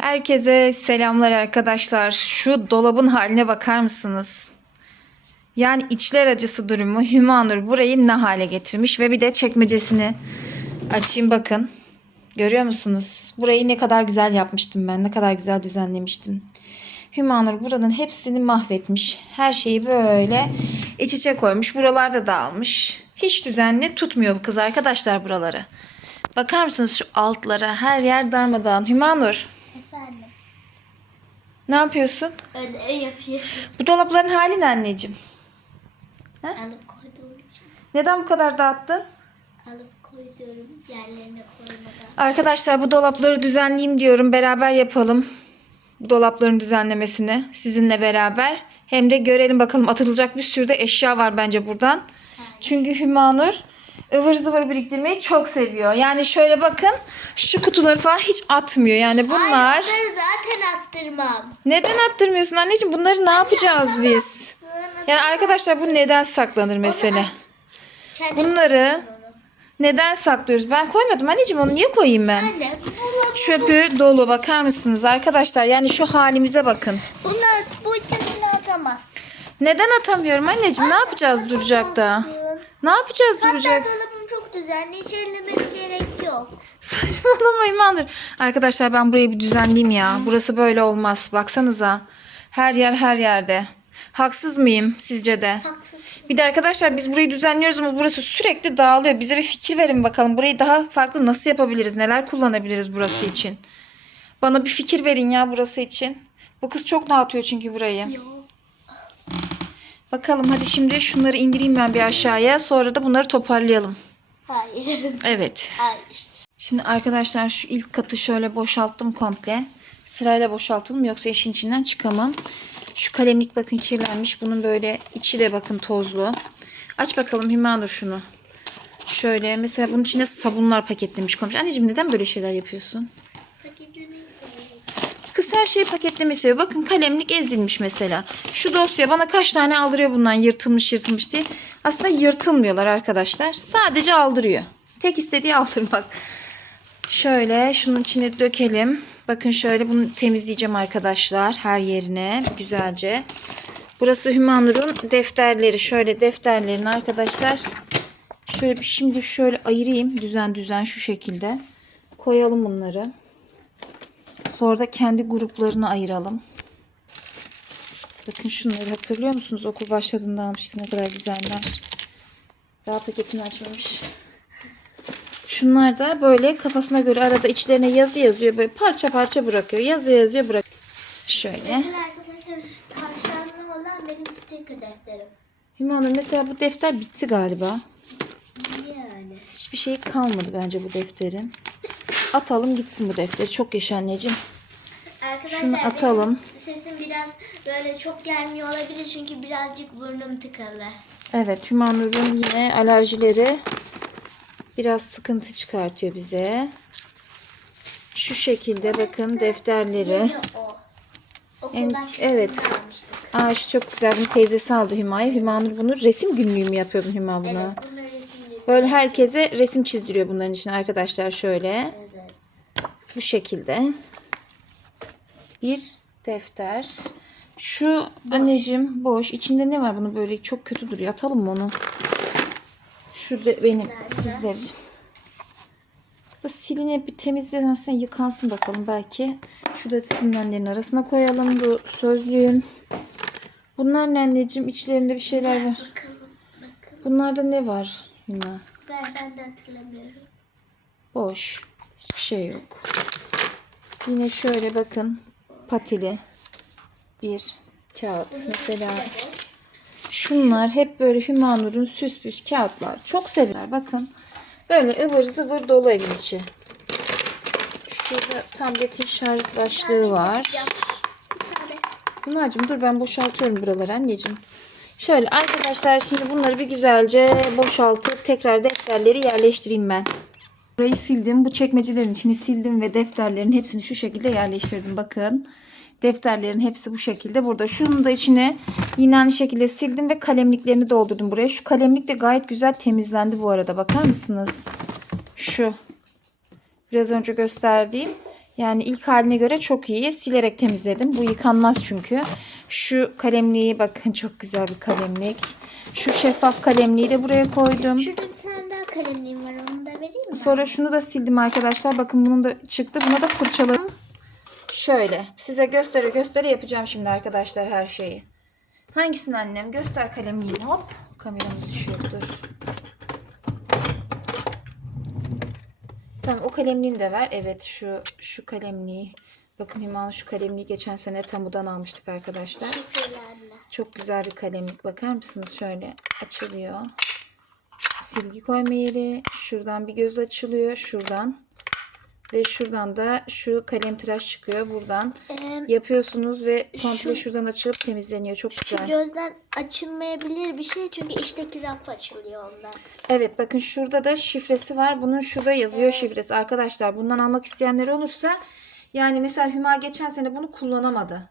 Herkese selamlar arkadaşlar. Şu dolabın haline bakar mısınız? Yani içler acısı durumu Hümanur burayı ne hale getirmiş ve bir de çekmecesini açayım bakın. Görüyor musunuz? Burayı ne kadar güzel yapmıştım ben. Ne kadar güzel düzenlemiştim. Hümanur buranın hepsini mahvetmiş. Her şeyi böyle iç içe koymuş. Buralarda dağılmış. Hiç düzenli tutmuyor bu kız arkadaşlar buraları. Bakar mısınız şu altlara? Her yer darmadağın. Hümanur Efendim. ne yapıyorsun? Ödev yapıyorum. Bu dolapların hali ne anneciğim? Alıp koyduğum için. Neden bu kadar dağıttın? Alıp koyuyorum yerlerine koymadan. Arkadaşlar bu dolapları düzenleyeyim diyorum. Beraber yapalım. Bu dolapların düzenlemesini sizinle beraber. Hem de görelim bakalım atılacak bir sürü de eşya var bence buradan. Çünkü Hümanur ıvır zıvır biriktirmeyi çok seviyor. Yani şöyle bakın şu kutuları falan hiç atmıyor. Yani bunlar Hayır onları zaten attırmam. neden attırmıyorsun anneciğim? Bunları ne yapacağız biz? Sığını Yani arkadaşlar bu neden saklanır mesele? Bunları neden saklıyoruz? Ben koymadım anneciğim onu niye koyayım ben? Anne bunu, Çöpü dolu bakar mısınız arkadaşlar? Yani şu halimize bakın. bunu bu içerisine atamaz. Neden atamıyorum anneciğim? Ne yapacağız duracakta? Atamazsın. Ne yapacağız Hatta duracak? dolabım çok düzenli. Hiç ellemene gerek yok. Saçmalamayın Mandır. Arkadaşlar ben burayı bir düzenleyeyim ya. Burası böyle olmaz. Baksanıza. Her yer her yerde. Haksız mıyım sizce de? Haksızsın. Bir de arkadaşlar biz burayı düzenliyoruz ama burası sürekli dağılıyor. Bize bir fikir verin bakalım. Burayı daha farklı nasıl yapabiliriz? Neler kullanabiliriz burası için? Bana bir fikir verin ya burası için. Bu kız çok dağıtıyor çünkü burayı. Yok. Bakalım hadi şimdi şunları indireyim ben bir aşağıya. Sonra da bunları toparlayalım. Hayır. Evet. Hayır. Şimdi arkadaşlar şu ilk katı şöyle boşalttım komple. Sırayla boşaltalım yoksa işin içinden çıkamam. Şu kalemlik bakın kirlenmiş. Bunun böyle içi de bakın tozlu. Aç bakalım Hümanur şunu. Şöyle mesela bunun içine sabunlar paketlemiş koymuş. Anneciğim neden böyle şeyler yapıyorsun? Her şeyi paketlemeyi seviyor. Bakın kalemlik ezilmiş mesela. Şu dosya bana kaç tane aldırıyor bundan yırtılmış yırtılmış diye. Aslında yırtılmıyorlar arkadaşlar. Sadece aldırıyor. Tek istediği aldırmak. Şöyle şunun içine dökelim. Bakın şöyle bunu temizleyeceğim arkadaşlar. Her yerine güzelce. Burası Hümanur'un defterleri. Şöyle defterlerini arkadaşlar. Şöyle şimdi şöyle ayırayım. Düzen düzen şu şekilde. Koyalım bunları. Sonra da kendi gruplarını ayıralım. Bakın şunları hatırlıyor musunuz? Okul başladığında almıştım. Ne kadar güzeller. Daha paketini açmamış. Şunlar da böyle kafasına göre arada içlerine yazı yazıyor. Böyle parça parça bırakıyor. Yazıyor yazıyor bırak. Şöyle. Mesela arkadaşlar tavşanlı olan benim sticker defterim. Hümanur mesela bu defter bitti galiba. Yani. Hiçbir şey kalmadı bence bu defterin. Atalım gitsin bu defteri. Çok yaşa anneciğim. Arkadaşlar Şunu atalım. Sesim biraz böyle çok gelmiyor olabilir çünkü birazcık burnum tıkalı. Evet Hümanur'un yine alerjileri biraz sıkıntı çıkartıyor bize. Şu şekilde bakın defterleri. En- evet. Aa şu çok güzel. Bunu teyzesi aldı Hüma'ya. Hümanur bunu resim günlüğü mü yapıyordun Hüma buna? Evet. Böyle herkese resim çizdiriyor bunların için arkadaşlar şöyle. Evet. Bu şekilde. Bir defter. Şu anneciğim boş. İçinde ne var bunun böyle çok kötü duruyor. Atalım mı onu? Şu da benim sizler için. Aslında siline bir temizlensin yıkansın bakalım belki. Şu da silinenlerin arasına koyalım bu sözlüğün. Bunlar ne anneciğim? İçlerinde bir şeyler var. Bakalım. Bakalım. Bunlarda ne var? Ben, ben de hatırlamıyorum. Boş. Şey yok. Yine şöyle bakın. Patili. Bir kağıt. Mesela şunlar hep böyle Hümanur'un süs püs kağıtlar. Çok sever. Bakın. Böyle ıvır zıvır dolu evin içi. Şurada tabletin şarj başlığı var. Hümacığım dur ben boşaltıyorum buraları anneciğim. Şöyle arkadaşlar şimdi bunları bir güzelce boşaltıp tekrar defterleri yerleştireyim ben. Burayı sildim. Bu çekmecelerin içini sildim ve defterlerin hepsini şu şekilde yerleştirdim. Bakın. Defterlerin hepsi bu şekilde burada. Şunun da içine yine aynı şekilde sildim ve kalemliklerini doldurdum buraya. Şu kalemlik de gayet güzel temizlendi bu arada. Bakar mısınız? Şu. Biraz önce gösterdiğim. Yani ilk haline göre çok iyi. Silerek temizledim. Bu yıkanmaz çünkü. Şu kalemliği bakın çok güzel bir kalemlik. Şu şeffaf kalemliği de buraya koydum. Şurada bir tane daha kalemliğim var. Onu da vereyim mi? Sonra şunu da sildim arkadaşlar. Bakın bunun da çıktı. Buna da fırçaladım. Şöyle. Size göstere göstere yapacağım şimdi arkadaşlar her şeyi. Hangisini annem? Göster kalemliğini. Hop. Kameramız düşüyor. Dur. Tamam o kalemliğini de ver. Evet şu şu kalemliği. Bakın Hüman şu kalemliği geçen sene Tamu'dan almıştık arkadaşlar. Çok güzel bir kalemlik. Bakar mısınız? Şöyle açılıyor. Silgi koyma yeri. Şuradan bir göz açılıyor. Şuradan. Ve şuradan da şu kalem tıraş çıkıyor. Buradan Ee, yapıyorsunuz ve komple Şu- şuradan açılıp temizleniyor. Çok şu güzel. gözden açılmayabilir bir şey çünkü içteki raf açılıyor ondan. Evet bakın şurada da şifresi var. Bunun şurada yazıyor şifresi. Arkadaşlar bundan almak isteyenler olursa yani mesela Hüma geçen sene bunu kullanamadı.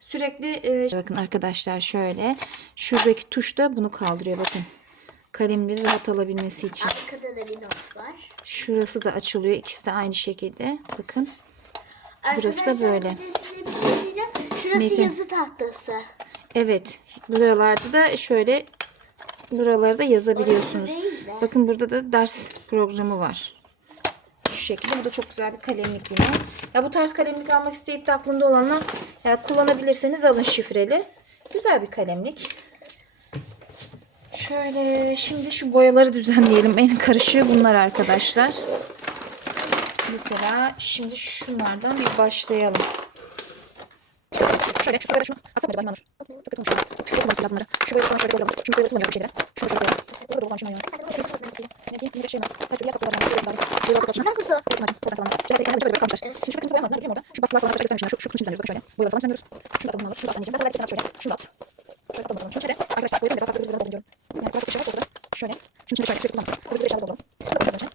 Sürekli e, bakın arkadaşlar şöyle şuradaki tuş da bunu kaldırıyor bakın. Kalemleri rahat alabilmesi için. Arkada da bir not var. Şurası da açılıyor. İkisi de aynı şekilde. Bakın. Burası da böyle. Bir de size bir şey diyeceğim. Şurası Neydi? yazı tahtası. Evet. Buralarda da şöyle buralarda yazabiliyorsunuz. Orası değil de. Bakın burada da ders programı var. Şu şekilde. Bu da çok güzel bir kalemlik yine. Ya bu tarz kalemlik almak isteyip de aklında olanlar ya kullanabilirseniz alın şifreli. Güzel bir kalemlik. Şöyle şimdi şu boyaları düzenleyelim. En karışığı bunlar arkadaşlar. Mesela şimdi şunlardan bir başlayalım. Şöyle şu boyada şunu atsam acaba Himanur? Çok kötü olmuş. Çok kullanması lazım bunları. Şu boyada falan şöyle koyalım. Çünkü böyle kullanıyorum bu şeyleri. Şunu şöyle koyalım. Burada da şunu oynayalım. Ne diyeyim? Bir şey. Her türlü yaprak kullanacağım. Şöyle bari. Şurada kapatacağım. Ben kuzu. Buradan falan. Biraz ekranlar böyle kalmışlar. Şimdi şu kırmızı boya var. Bunlar biliyorum orada. Şu baskılar falan başka göstermişler. Şu, şu düzenliyoruz. Bakın şöyle. Boyaları falan düzenliyoruz. Şunu da atalım. Şunu da atmayacağım. Ben zaten şöyle. Şunu da at. Şöyle atalım bakalım. Şunu içeri. Arkadaşlar boyaları da farklı hızlara dolduruyorum. Yani farklı bir şey var orada. Şöyle. Şunu içeri şöyle sürekli kullanıyorum. Burada bir eşyalar dolduralım. Bunu da koyacağım içine.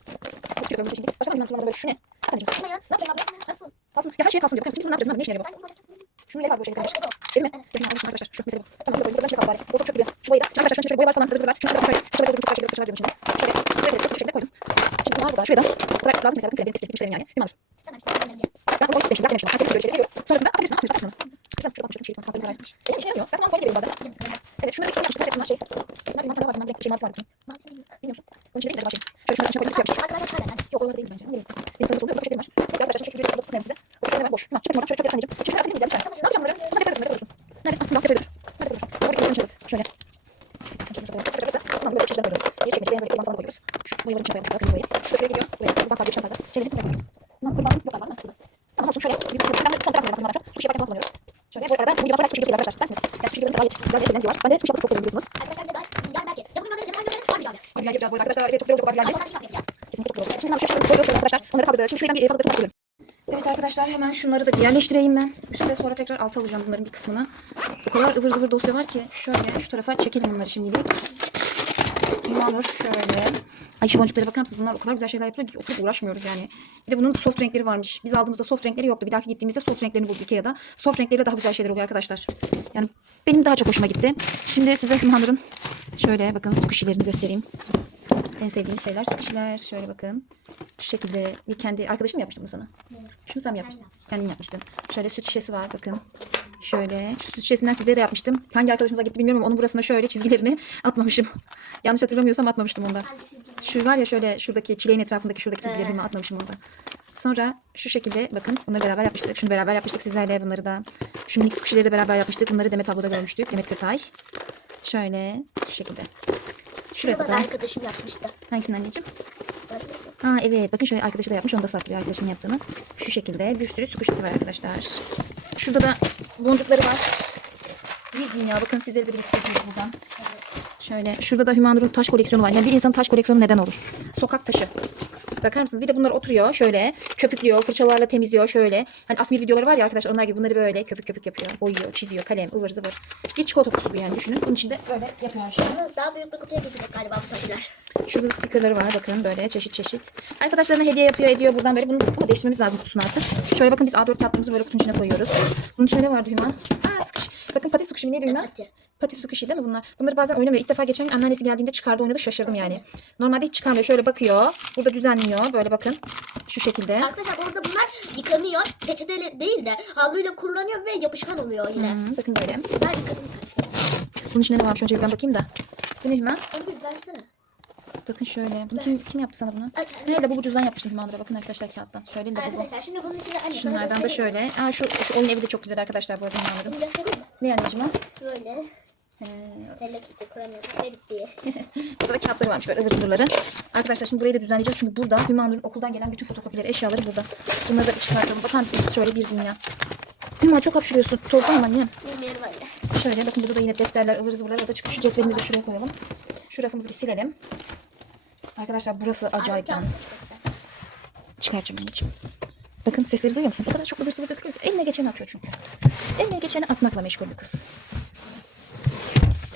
Bakıyor böyle şimdi. Başka bir kullanmadım böyle. Şu ne? Anneciğim. Ama ya. Ne yapacaksın abla? Nasıl? Kalsın. Ya her şey kalsın diyor. Bakar mısın? Şimdi bunu ne yapacağız? Bunlar ne işe yarıyor bu? Şunun ne var bu şeyde kalmış? Değil mi? Bakın almışım arkadaşlar. Şu mesele bu. Tamam burada burada bir şey kaldı bari. Bu çok biliyor. Şu boyayı da. Şimdi arkadaşlar şöyle boyalar falan hızlı var. Şunu da şöyle. Şöyle koydum. Çok şekilde fırçalar diyorum şimdi. Şöyle. Şöyle bu şekilde koydum. Şimdi bunlar burada. Şuraya da. Bu kadar lazım mesela. Bakın benim istediğim şeylerim yani. Bir manur. Tamam. Ben boyu demiştim. Demiştim. Senin böyle şeyleri görüyorum. Sonrasında atabilirsin. Atmıyorsun. Atmıyorsun. Kızım şurada bakmıştım. Şeyi tahta var. Benim işe yarıyor. Ben sana kolye veriyorum bazen. Evet da iki tane yapmıştım. Bunlar şey. Bunlar bir tane var. Bunlar bir şey mağazası vardı. Bilmiyor musun? Bunun içinde değil mi acaba şey? Şöyle şunları içine koydum. Yapmıştım. Yok oralarda değil bence. Nereye? Benim sanırım oluyor. Burada şeylerim var. Mesela arkadaşlar şu şekilde bir kısmı size. O şöyle var boş. Ha, çıkın oradan. Şöyle şöyle anneciğim. Şimdi şunu atabilir miyiz ya bir tane? Ne yapacağım bunları? Hadi yapalım. Nerede durursun? Nerede? Ah, bak yapıyor. Nerede durursun? Orada gidiyorum şöyle. Şöyle. Tamam böyle çeşitler koyuyoruz. Yeri çekmece böyle bantlarını koyuyoruz. İçine koyalım. Şu kırmızı boyayı. Şu şuraya gidiyor. Buraya. Bu bantlar geçen tarzda. Şeylerin içine koyuyoruz. Tamam kurbanın yok galiba. Tamam olsun şöyle. Bir. Ben şu an tarafım daha çok. Su yaparken kullanıyorum. Şöyle bu arada bu yıllar su şekilde arkadaşlar. İsterseniz. Yani su şekilde gayet güzel bir etkilenti var. Ben de su yapmayı çok seviyorum biliyorsunuz. Arkadaşlar bir de ben yani belki yapımın önünde yapımın önünde var bir yani. Tabii yapacağız bu arada arkadaşlar. Evet çok güzel olacak. Yapacağız. Kesinlikle çok güzel olacak. Şimdi hemen şu şekilde koyuyoruz şöyle arkadaşlar. Onları kaldırdık. Şimdi şuradan bir fazla döküm atıyorum. Evet arkadaşlar hemen şunları da bir yerleştireyim ben. Üstüne sonra tekrar alta alacağım bunların bir kısmını. O kadar ıvır zıvır dosya var ki. Şöyle şu tarafa çekelim bunları şimdilik. Limonur şöyle. Ay şu boncuklara bakar mısınız? Bunlar o kadar güzel şeyler yapıyor ki oturup uğraşmıyoruz yani. Bir de bunun soft renkleri varmış. Biz aldığımızda soft renkleri yoktu. Bir dahaki gittiğimizde soft renklerini bulduk Ikea'da. Soft renkleriyle daha güzel şeyler oluyor arkadaşlar. Yani benim daha çok hoşuma gitti. Şimdi size Limonur'un şöyle bakın su kişilerini göstereyim. En sevdiğim şeyler su kişiler. Şöyle bakın. Şu şekilde bir kendi arkadaşım mı yapmıştı bunu sana? Şunu sen mi yapmıştın? Kendin yapmıştın. Şöyle süt şişesi var bakın. Şöyle şu süt şişesinden size de yapmıştım. Hangi arkadaşımıza gitti bilmiyorum ama onun burasına şöyle çizgilerini atmamışım. Yanlış hatırlamıyorsam atmamıştım onda. Şu var ya şöyle şuradaki çileğin etrafındaki şuradaki çizgilerimi atmamışım onda. Sonra şu şekilde bakın bunları beraber yapmıştık. Şunu beraber yapmıştık sizlerle bunları da. Şu mix kuşileri de beraber yapmıştık. Bunları Demet ablada görmüştük. Demet Kırtay. Şöyle şu şekilde. Şuraya Şurada da arkadaşım yapmıştı. Hangisini anneciğim? Ha evet bakın şöyle arkadaşı da yapmış. Onu da saklıyor arkadaşının yaptığını. Şu şekilde bir sürü su kuşası var arkadaşlar. Şurada da boncukları var. Bir dünya bakın sizlere de birlikte buradan. Şöyle şurada da Hümanur'un taş koleksiyonu var. Yani bir insanın taş koleksiyonu neden olur? Sokak taşı. Bakar mısınız? Bir de bunlar oturuyor şöyle köpüklüyor, fırçalarla temizliyor şöyle. Hani Asmir videoları var ya arkadaşlar onlar gibi bunları böyle köpük köpük yapıyor. Boyuyor, çiziyor, kalem, ıvır zıvır. Bir çikolata kutusu bu yani düşünün. Bunun içinde böyle yapıyor. Yalnız daha büyük bir kutuya gidecek galiba bu taşlar. Şurada da stickerları var bakın böyle çeşit çeşit. Arkadaşlarına hediye yapıyor ediyor buradan böyle. Bunu, bunu değiştirmemiz lazım kutusunu artık. Şöyle bakın biz A4 kağıtlarımızı böyle kutunun içine koyuyoruz. Bunun içinde ne vardı Hüma? Aa sıkış. Bakın pati sıkışı neydi Hüma? Pati. Pati sıkışı değil mi bunlar? Bunları bazen oynamıyor. İlk defa geçen gün anneannesi geldiğinde çıkardı oynadı şaşırdım yani. Normalde hiç çıkarmıyor. Şöyle bakıyor. Burada düzenliyor. Böyle bakın. Şu şekilde. Arkadaşlar orada bunlar yıka, kurulanıyor. Peçeteyle değil de havluyla kurulanıyor ve yapışkan oluyor yine. Hı, bakın böyle. Ben çekti. Bunun içinde ne varmış önce bir ben bakayım da. Bu ne Hüma? Onu bir versene. Bakın şöyle. Bunu kim, kim yaptı sana bunu? Neyle bu cüzdan yapmıştım Hüma'lara. Bakın arkadaşlar kağıttan. Şöyle de bu. Arkadaşlar şimdi bunun içine anne Şunlardan da şöyle. Aa, şu, şu oyun evi de çok güzel arkadaşlar bu arada Hüma'ların. Bunu göstereyim mi? Ne anneciğim o? Böyle. He, Hello Kitty kuramıyorum. Ve bitti. Burada da kağıtları varmış böyle ıvır zıvırları. Arkadaşlar şimdi burayı da düzenleyeceğiz. Çünkü burada Hüma Nur'un okuldan gelen bütün fotokopileri, eşyaları burada. Bunları da bir çıkartalım. Bakar mısınız şöyle bir dünya. Hüma çok hapşırıyorsun. Tozdan mı annem? Bilmiyorum anne. Şöyle bakın burada da yine defterler, ıvır zıvırlar. Orada çıkıyor. Şu cetvelimizi de şuraya koyalım. Şu rafımızı bir silelim. Arkadaşlar burası acayip. Çıkaracağım anneciğim. Bakın sesleri duyuyor musunuz? O kadar çok ıvır zıvır dökülüyor. ki. Eline geçeni atıyor çünkü. Eline geçeni atmakla meşgul bir kız.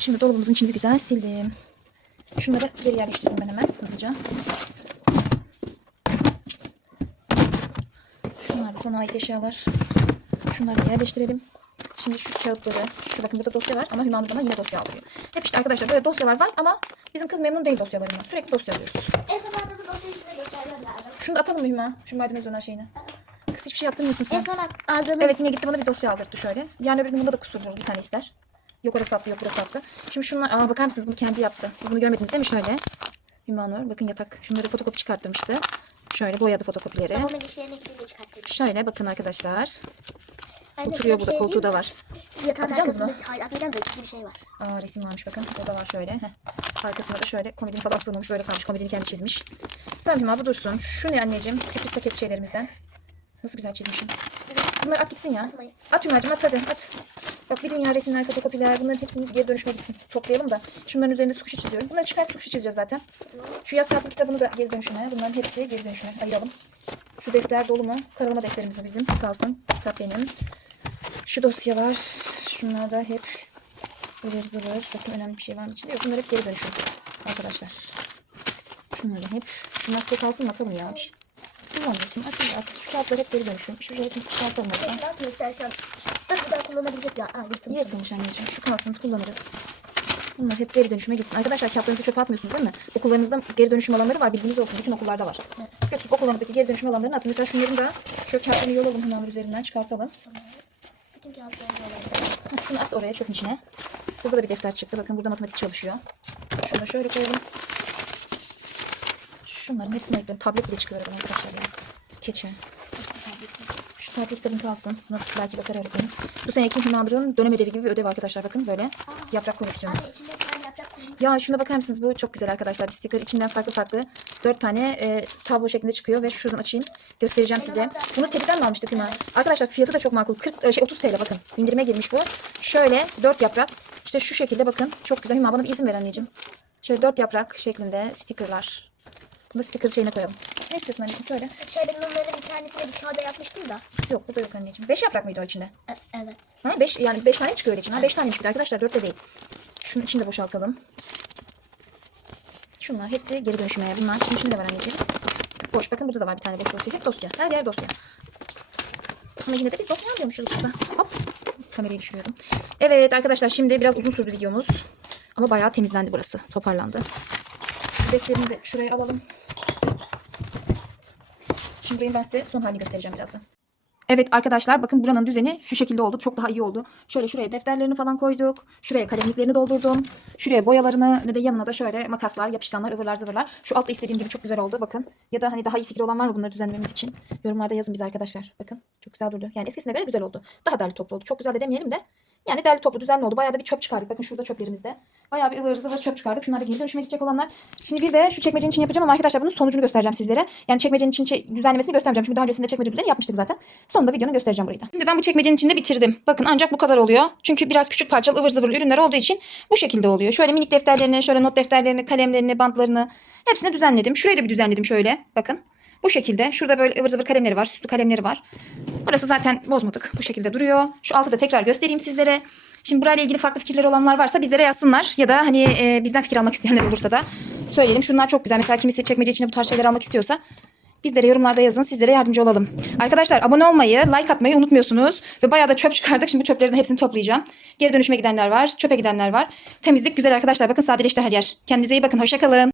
Şimdi dolabımızın içini güzel sildim. Şunları geri yerleştirdim ben hemen hızlıca. Şunlar da sana ait eşyalar. Şunları yerleştirelim. Şimdi şu kağıtları, şu bakın burada dosya var ama Hüma Nur bana yine dosya alıyor. Hep işte arkadaşlar böyle dosyalar var ama bizim kız memnun değil dosyalarından. Sürekli dosya alıyoruz. En son aldığımız dosyayı size göstermem lazım. Şunu da atalım mı Hüma? Şu maydanoz döner şeyini. Kız hiçbir şey yaptırmıyorsun sen. En son aldığımız Evet yine gitti bana bir dosya aldırdı şöyle. Yarın öbür gün bunda da kusur bulur bir tane ister. Yok orası attı yok burası attı. Şimdi şunlar aa bakar mısınız bunu kendi yaptı. Siz bunu görmediniz değil mi şöyle? Hüma Nur bakın yatak. Şunları fotokopi çıkarttırmıştı. Şöyle boyadı fotokopileri. babamın işlerine gidince çıkartırım. Şöyle bakın arkadaşlar. Anne, Oturuyor burada şey koltuğu da var. Yatağın Atacağım arkasında, hayır atacağım da bir şey var. Aa resim varmış bakın. O da var şöyle. Heh. Arkasında da şöyle komodin falan sığmamış. Böyle kalmış. Komodini kendi çizmiş. Tamam Hüma bu dursun. Şu ne anneciğim? Sürpriz paket şeylerimizden. Nasıl güzel çizmişim. Bunları at gitsin ya. Atamayız. At Hümacığım at hadi at. Bak bir dünya resimler, fotokopiler bunların hepsini geri dönüşüme gitsin. Toplayalım da. Şunların üzerinde sukuşi çiziyorum. Bunları çıkar sukuşi çizeceğiz zaten. Şu yaz tatil kitabını da geri dönüşüme. Bunların hepsi geri dönüşüme ayıralım. Şu defter dolu mu? Karalama defterimiz de bizim. Kalsın. Kitap benim. Şu dosyalar. Şunlar da hep ıvır zıvır. Bakın önemli bir şey var mı içinde? Yok bunlar hep geri dönüşüm. Arkadaşlar. Şunları hep. Şu maske kalsın atalım ya. At at, at. Şu kağıtlar hep geri dönüşüm. Şu hep çıkartalım. hadi. Ben ben göstersem. Bak bir daha kullanabilecek ya. Aa yırtılmış. Yırtılmış anneciğim. Şu kalsın kullanırız. Bunlar hep geri dönüşüme gitsin. Arkadaşlar kağıtlarınızı çöpe atmıyorsunuz değil mi? Okullarınızda geri dönüşüm alanları var. Bilginiz olsun. Bütün okullarda var. Götürüp okullarınızdaki geri dönüşüm alanlarını atın. Mesela şunların da şöyle kağıtlarını yolalım hemen üzerinden çıkartalım. Bütün kağıtlarını yolladım. Heh, Şunu at oraya çöpün içine. Burada da bir defter çıktı. Bakın burada matematik çalışıyor. Şunu da şöyle koyalım. Şunların hepsini ekledim. Tablet bile çıkıyor aradan arkadaşlar. ya. Keçe. Şu tatil kitabın kalsın. Buna belki bakar öğretmenim. Bu seneki Hümandır'ın dönem ödevi gibi bir ödev arkadaşlar. Bakın böyle yaprak koleksiyonu. Yaprak koyayım. Ya şuna bakar mısınız? Bu çok güzel arkadaşlar. Bir sticker içinden farklı farklı dört tane e, tablo şeklinde çıkıyor ve şuradan açayım. Göstereceğim size. Bunu Teddy'den mi almıştık Hüma? Arkadaşlar fiyatı da çok makul. 40, e, şey 30 TL bakın. İndirime girmiş bu. Şöyle dört yaprak. İşte şu şekilde bakın. Çok güzel. Hüma bana bir izin ver anneciğim. Şöyle dört yaprak şeklinde stickerlar. Bunu da sticker şeyine koyalım. Ne istiyorsun anneciğim? Söyle. Şöyle bunların bir tanesini bir kağıda yapmıştım da. Yok burada yok anneciğim. Beş yaprak mıydı o içinde? E, evet. Ha, beş, yani beş tane çıkıyor öyle içinden. Beş tane çıktı arkadaşlar. Dört de değil. Şunun içini de boşaltalım. Şunlar hepsi geri dönüşmeye. Bunlar şunun içinde var anneciğim. Boş. Bakın burada da var bir tane boş dosya. Hep dosya. Her yer dosya. Ama yine de biz dosya almıyormuşuz kıza. Hop. Kamerayı düşürüyorum. Evet arkadaşlar şimdi biraz uzun sürdü videomuz. Ama bayağı temizlendi burası. Toparlandı. Şu de şuraya alalım. Şimdi ben size son halini göstereceğim birazdan. Evet arkadaşlar bakın buranın düzeni şu şekilde oldu. Çok daha iyi oldu. Şöyle şuraya defterlerini falan koyduk. Şuraya kalemliklerini doldurdum. Şuraya boyalarını ve de yanına da şöyle makaslar, yapışkanlar, ıvırlar zıvırlar. Şu altta istediğim gibi çok güzel oldu bakın. Ya da hani daha iyi fikri olan var mı bunları düzenlememiz için? Yorumlarda yazın bize arkadaşlar. Bakın çok güzel durdu. Yani eskisine göre güzel oldu. Daha derli toplu oldu. Çok güzel de demeyelim de. Yani derli toplu düzenli oldu. Bayağı da bir çöp çıkardık. Bakın şurada çöplerimizde. Bayağı bir ıvır zıvır çöp çıkardık. Şunlar da geri dönüşüme gidecek olanlar. Şimdi bir de şu çekmecenin için yapacağım ama arkadaşlar bunun sonucunu göstereceğim sizlere. Yani çekmecenin için düzenlemesini göstereceğim. Çünkü daha öncesinde çekmece düzeni yapmıştık zaten. Sonunda videonun göstereceğim burayı da. Şimdi ben bu çekmecenin içinde bitirdim. Bakın ancak bu kadar oluyor. Çünkü biraz küçük parçalı ıvır zıvır ürünler olduğu için bu şekilde oluyor. Şöyle minik defterlerini, şöyle not defterlerini, kalemlerini, bantlarını hepsini düzenledim. Şurayı da bir düzenledim şöyle. Bakın. Bu şekilde. Şurada böyle ıvır zıvır kalemleri var. Süslü kalemleri var. Burası zaten bozmadık. Bu şekilde duruyor. Şu altı da tekrar göstereyim sizlere. Şimdi burayla ilgili farklı fikirleri olanlar varsa bizlere yazsınlar. Ya da hani e, bizden fikir almak isteyenler olursa da söyleyelim. Şunlar çok güzel. Mesela kimisi çekmece içinde bu tarz şeyler almak istiyorsa bizlere yorumlarda yazın. Sizlere yardımcı olalım. Arkadaşlar abone olmayı, like atmayı unutmuyorsunuz. Ve bayağı da çöp çıkardık. Şimdi çöplerin hepsini toplayacağım. Geri dönüşüme gidenler var. Çöpe gidenler var. Temizlik güzel arkadaşlar. Bakın sadeleşti her yer. Kendinize iyi bakın. Hoşçakalın.